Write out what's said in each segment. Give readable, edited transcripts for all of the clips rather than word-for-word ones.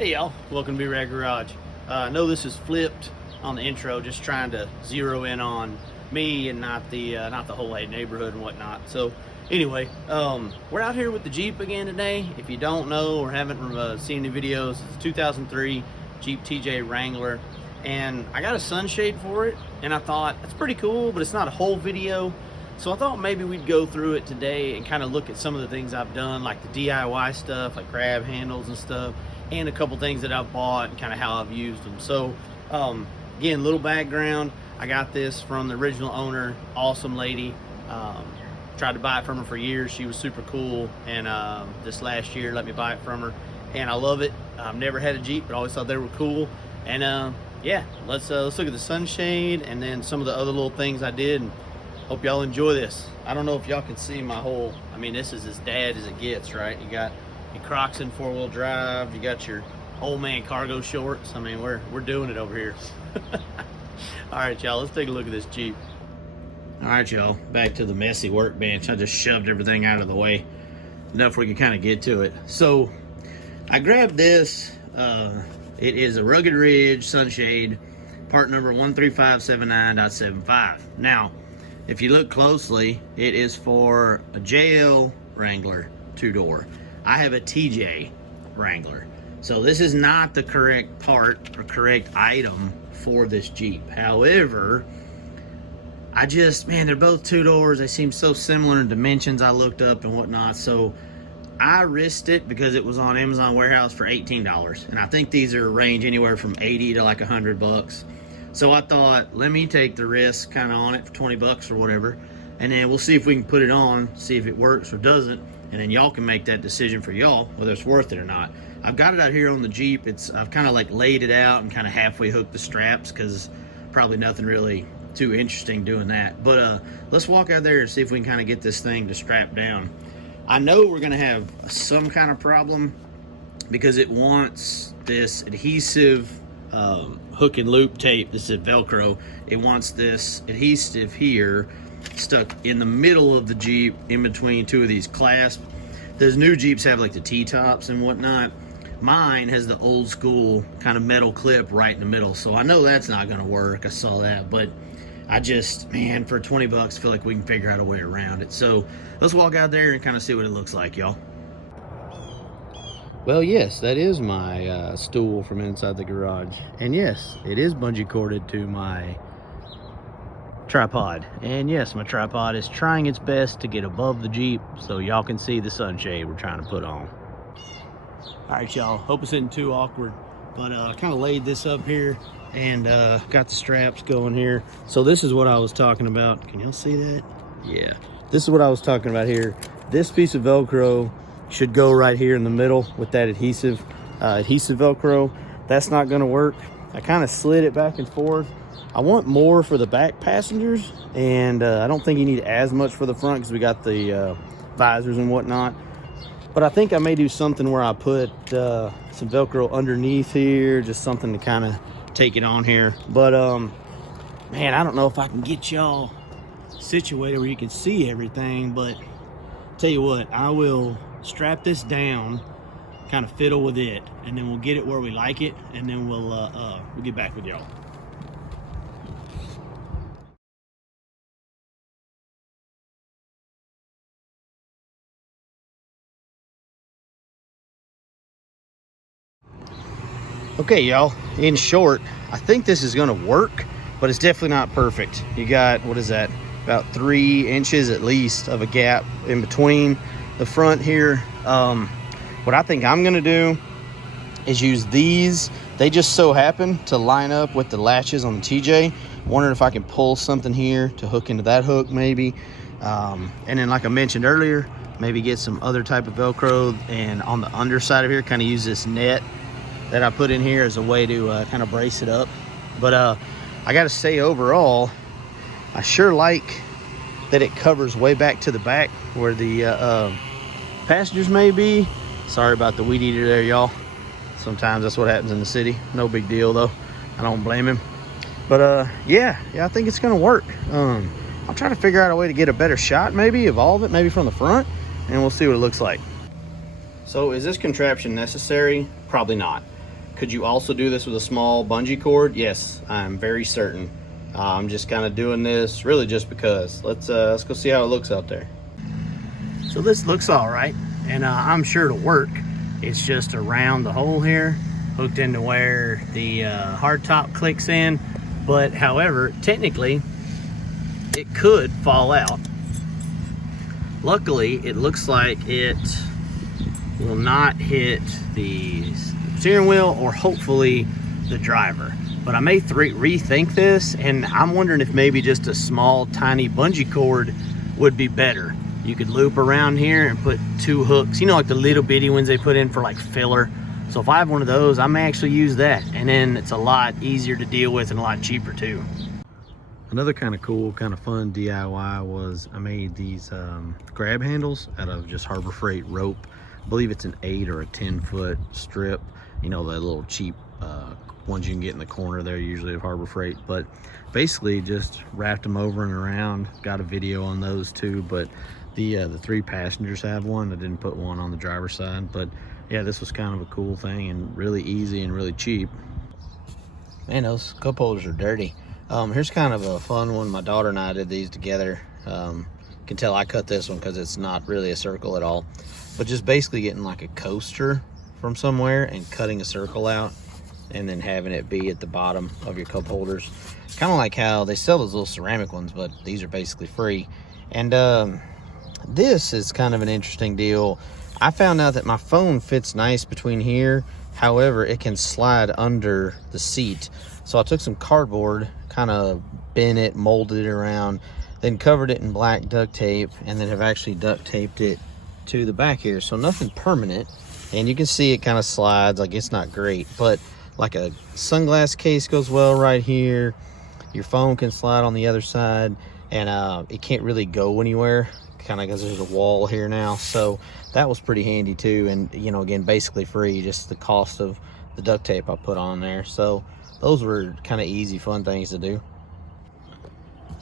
Hey y'all, welcome to B-Rad Garage. I know this is flipped on the intro, just trying to zero in on me and not the whole neighborhood and whatnot. So anyway, we're out here with the Jeep again today. If you don't know or haven't seen any videos, it's a 2003 Jeep TJ Wrangler, and I got a sunshade for it, and I thought that's pretty cool, but it's not a whole video. So I thought maybe we'd go through it today and kind of look at some of the things I've done, like the DIY stuff, like grab handles and stuff, and a couple things that I've bought and kind of how I've used them. So again, little background, I got this from the original owner, awesome lady. Tried to buy it from her for years. She was super cool, and this last year let me buy it from her, and I love it. I've never had a Jeep, but always thought they were cool. And yeah, let's look at the sunshade and then some of the other little things I did, and hope y'all enjoy this. I don't know if y'all can see my whole, I mean, this is as dad as it gets, right? You got your Crocs in 4-wheel drive, you got your old man cargo shorts. I mean, we're doing it over here. All right, y'all, let's take a look at this Jeep. All right, y'all, back to the messy workbench. I just shoved everything out of the way, enough we can kind of get to it. So I grabbed this. It is a Rugged Ridge Sunshade, part number 13579.75. Now, if you look closely, it is for a JL Wrangler 2-door. I have a TJ Wrangler. So this is not the correct part or correct item for this Jeep. However, man, they're both 2-doors. They seem so similar in dimensions. I looked up and whatnot. So I risked it because it was on Amazon Warehouse for $18. And I think these are range anywhere from 80 to like 100 bucks. So I thought, let me take the risk kind of on it for 20 bucks or whatever. And then we'll see if we can put it on, see if it works or doesn't. And then y'all can make that decision for y'all, whether it's worth it or not. I've got it out here on the Jeep. I've kind of like laid it out and kind of halfway hooked the straps, because probably nothing really too interesting doing that. But let's walk out there and see if we can kind of get this thing to strap down. I know we're gonna have some kind of problem because it wants this adhesive hook and loop tape. This is Velcro. It wants this adhesive here stuck in the middle of the Jeep, in between two of these clasps. Those new Jeeps have like the T-tops and whatnot. Mine has the old school kind of metal clip right in the middle, so I know that's not gonna work. I saw that, but I just, man, for 20 bucks, feel like we can figure out a way around it. So let's walk out there and kind of see what it looks like, y'all. Well, yes, that is my stool from inside the garage. And yes, it is bungee corded to my tripod. And yes, my tripod is trying its best to get above the Jeep so y'all can see the sunshade we're trying to put on. All right, y'all, hope it's isn't too awkward, but I kind of laid this up here and got the straps going here. So this is what I was talking about. Can y'all see that? Yeah, this is what I was talking about here. This piece of Velcro should go right here in the middle with that adhesive Velcro. That's not gonna work. I kind of slid it back and forth. I want more for the back passengers, and I don't think you need as much for the front because we got the visors and whatnot. But I think I may do something where I put some Velcro underneath here, just something to kind of take it on here. But man, I don't know if I can get y'all situated where you can see everything, but tell you what, I will strap this down, kind of fiddle with it, and then we'll get it where we like it, and then we'll get back with y'all. Okay, y'all, in short, I think this is gonna work, but it's definitely not perfect. You got, what is that, about 3 inches at least of a gap in between the front here. What I think I'm gonna do is use these. They just so happen to line up with the latches on the TJ. Wondering if I can pull something here to hook into that hook maybe. And then, like I mentioned earlier, maybe get some other type of Velcro, and on the underside of here, kind of use this net that I put in here as a way to kind of brace it up. But I gotta say, overall, I sure like that it covers way back to the back where the passengers may be. Sorry about the weed eater there, y'all. Sometimes that's what happens in the city. No big deal though. I don't blame him. But yeah, I think it's gonna work. I'm trying to figure out a way to get a better shot maybe of all of it, maybe from the front, and we'll see what it looks like. So is this contraption necessary? Probably not. Could you also do this with a small bungee cord? Yes, I'm very certain. I'm just kind of doing this really just because. Let's go see how it looks out there. So this looks all right, and I'm sure it'll work. It's just around the hole here, hooked into where the hard top clicks in. But however, technically, it could fall out. Luckily, it looks like it will not hit the steering wheel or hopefully the driver. But I may rethink this, and I'm wondering if maybe just a small, tiny bungee cord would be better. You could loop around here and put 2 hooks, you know, like the little bitty ones they put in for like filler. So if I have one of those, I may actually use that. And then it's a lot easier to deal with and a lot cheaper too. Another kind of cool, kind of fun DIY was I made these grab handles out of just Harbor Freight rope. I believe it's an 8 or a 10-foot strip. You know, the little cheap ones you can get in the corner there, usually of Harbor Freight. But basically just wrapped them over and around. Got a video on those too, but the 3 passengers have one. I didn't put one on the driver's side, but yeah, this was kind of a cool thing and really easy and really cheap. Man, those cup holders are dirty. Here's kind of a fun one. My daughter and I did these together. Can tell I cut this one because it's not really a circle at all, but just basically getting like a coaster from somewhere and cutting a circle out and then having it be at the bottom of your cup holders. Kind of like how they sell those little ceramic ones, but these are basically free. And this is kind of an interesting deal. I found out that my phone fits nice between here. However, it can slide under the seat. So I took some cardboard, kind of bent it, molded it around, then covered it in black duct tape, and then have actually duct taped it to the back here. So nothing permanent. And you can see it kind of slides, like it's not great, but like a sunglass case goes well right here. Your phone can slide on the other side, and it can't really go anywhere, kind of because there's a wall here now. So that was pretty handy too. And you know, again, basically free, just the cost of the duct tape I put on there. So those were kind of easy, fun things to do.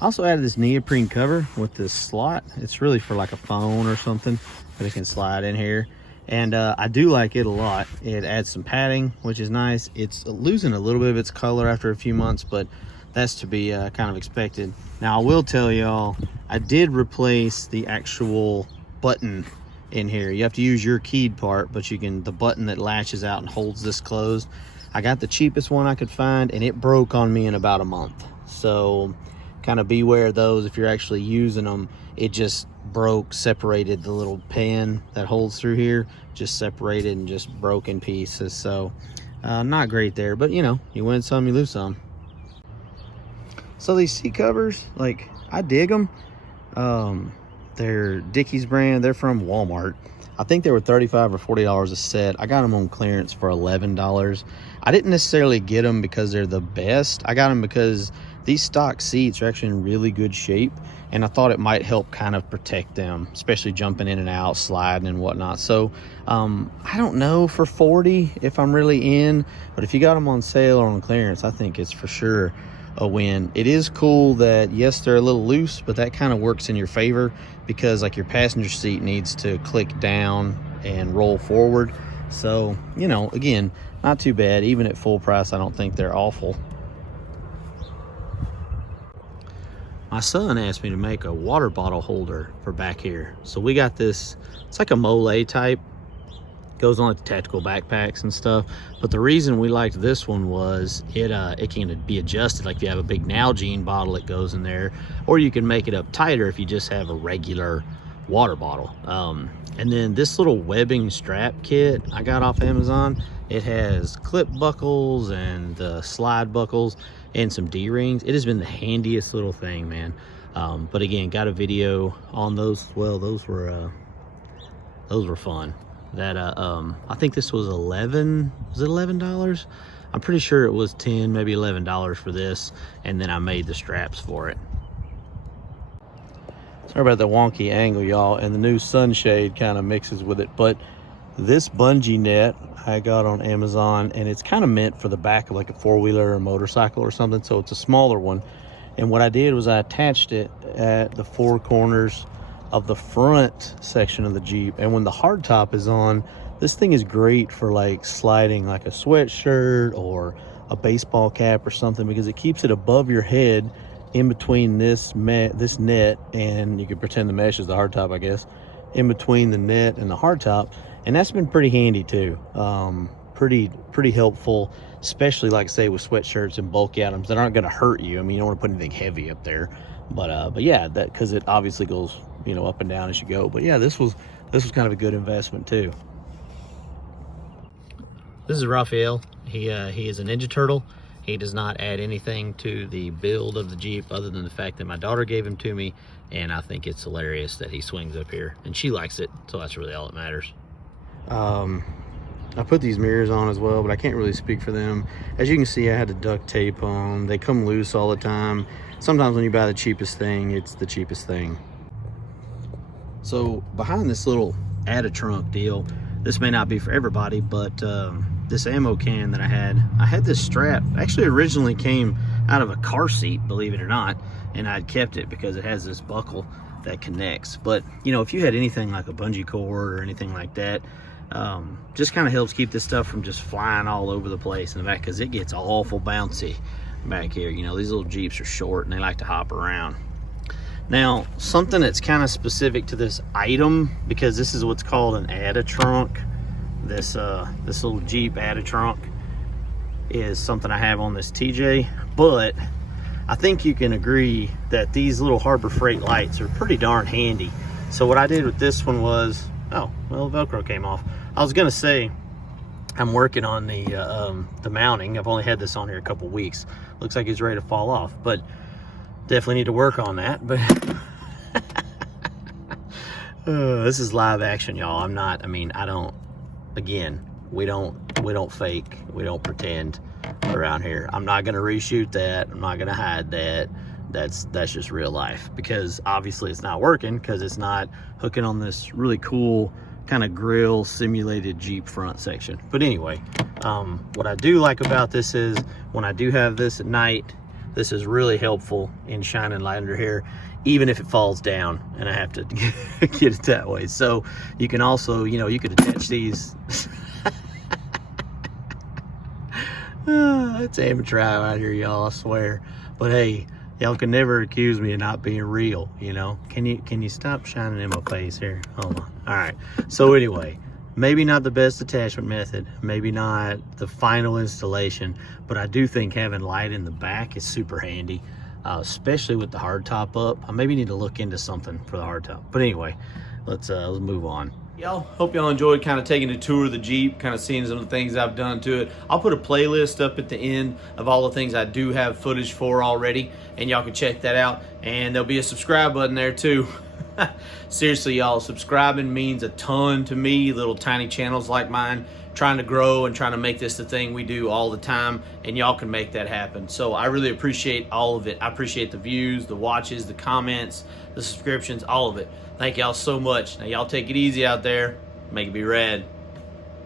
I also added this neoprene cover with this slot. It's really for like a phone or something, but it can slide in here. And I do like it a lot. It adds some padding, which is nice. It's losing a little bit of its color after a few months, but that's to be kind of expected. Now I will tell y'all, I did replace the actual button in here. You have to use your keyed part, but you can, the button that latches out and holds this closed. I got the cheapest one I could find, and it broke on me in about a month. So kind of beware of those if you're actually using them. It just broke, separated the little pin that holds through here, just separated and just broke in pieces. So not great there, but you know, you win some, you lose some. So these seat covers, like, I dig them. They're Dickies brand. They're from Walmart. I think they were $35 or $40 a set. I got them on clearance for $11. I didn't necessarily get them because they're the best. I got them because these stock seats are actually in really good shape, and I thought it might help kind of protect them, especially jumping in and out, sliding and whatnot. So I don't know for $40 if I'm really in, but if you got them on sale or on clearance, I think it's for sure a win. It is cool that, yes, they're a little loose, but that kind of works in your favor because like your passenger seat needs to click down and roll forward. So, you know, again, not too bad. Even at full price, I don't think they're awful. My son asked me to make a water bottle holder for back here. So we got this, it's like a mole type, goes on with tactical backpacks and stuff. But the reason we liked this one was it can be adjusted. Like if you have a big Nalgene bottle, it goes in there, or you can make it up tighter if you just have a regular water bottle. And then this little webbing strap kit I got off Amazon, it has clip buckles and slide buckles and some D-rings. It has been the handiest little thing, man. But again, got a video on those as well. Those were fun. That I think this was $11? I'm pretty sure it was $10, maybe $11 for this, and then I made the straps for it. Sorry about the wonky angle, y'all, and the new Sunshade kind of mixes with it, but this bungee net I got on Amazon, and it's kind of meant for the back of like a four-wheeler or a motorcycle or something, so it's a smaller one. And what I did was I attached it at the four corners of the front section of the Jeep. And when the hardtop is on, this thing is great for like sliding like a sweatshirt or a baseball cap or something, because it keeps it above your head in between this net, and you can pretend the mesh is the hardtop, I guess, in between the net and the hardtop. And that's been pretty handy too. Pretty helpful, especially like say with sweatshirts and bulky items that aren't going to hurt you. I mean, you don't want to put anything heavy up there, but yeah, that, because it obviously goes, you know, up and down as you go. But yeah, this was kind of a good investment too. This is Raphael. He is a Ninja Turtle. He does not add anything to the build of the Jeep other than the fact that my daughter gave him to me, and I think it's hilarious that he swings up here, and she likes it, so that's really all that matters. I put these mirrors on as well, but I can't really speak for them. As you can see, I had to duct tape them. They come loose all the time. Sometimes when you buy the cheapest thing, it's the cheapest thing. So behind this little add a trunk deal, this may not be for everybody, but this ammo can that I had this strap, actually originally came out of a car seat, believe it or not, and I'd kept it because it has this buckle that connects. But you know, if you had anything like a bungee cord or anything like that, just kind of helps keep this stuff from just flying all over the place in the back, because it gets awful bouncy back here. You know, these little Jeeps are short and they like to hop around. Now, something that's kind of specific to this item, because this is what's called an add a trunk, this little Jeep add a trunk is something I have on this TJ, but I think you can agree that these little Harbor Freight lights are pretty darn handy. So what I did with this one was, oh, well, the Velcro came off. I was gonna say, I'm working on the mounting. I've only had this on here a couple weeks. Looks like it's ready to fall off, but definitely need to work on that. But this is live action, y'all. Again, we don't fake, we don't pretend around here. I'm not gonna reshoot that. I'm not gonna hide that. That's just real life, because obviously it's not working because it's not hooking on this really cool kind of grill simulated Jeep front section. But anyway, what I do like about this is when I do have this at night, this is really helpful in shining light under here, even if it falls down and I have to get it that way. So you can also, you know, you could attach these. It's amateur hour out here, y'all, I swear. But hey, y'all can never accuse me of not being real, you know. Can you stop shining in my face here? Hold on. All right. So anyway, maybe not the best attachment method, maybe not the final installation, but I do think having light in the back is super handy, especially with the hard top up. I maybe need to look into something for the hard top. But anyway, let's move on. Y'all, hope y'all enjoyed kind of taking a tour of the Jeep, kind of seeing some of the things I've done to it. I'll put a playlist up at the end of all the things I do have footage for already, and y'all can check that out. And there'll be a subscribe button there too. Seriously, y'all, subscribing means a ton to me. Little tiny channels like mine, trying to grow and trying to make this the thing we do all the time, and y'all can make that happen. So I really appreciate all of it. I appreciate the views, the watches, the comments, the subscriptions, all of it. Thank y'all so much. Now y'all take it easy out there. Make it be rad.